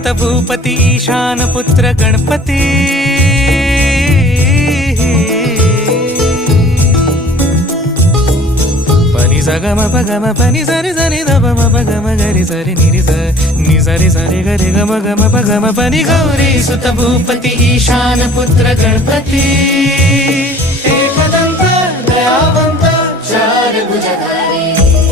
ಸುತ ಭೂಪತಿ, ಈಶಾನ ಪುತ್ರ ಗಣಪತಿ. ಪನಿ ಸಗಮ ಪಗಮ ಪನಿ ಸರಿ ಸರಿ ದಮ ಪಗಮ ಗರಿ ಸರಿ ನಿರಿ ಸ, ನಿ ಸರಿ ಸರಿ ಗರಿ ಗಮ ಗಮ ಪಗಮ ಪನಿ ಗೌರಿ ಸುತ ಭೂಪತಿ, ಈಶಾನ ಪುತ್ರ ಗಣಪತಿ.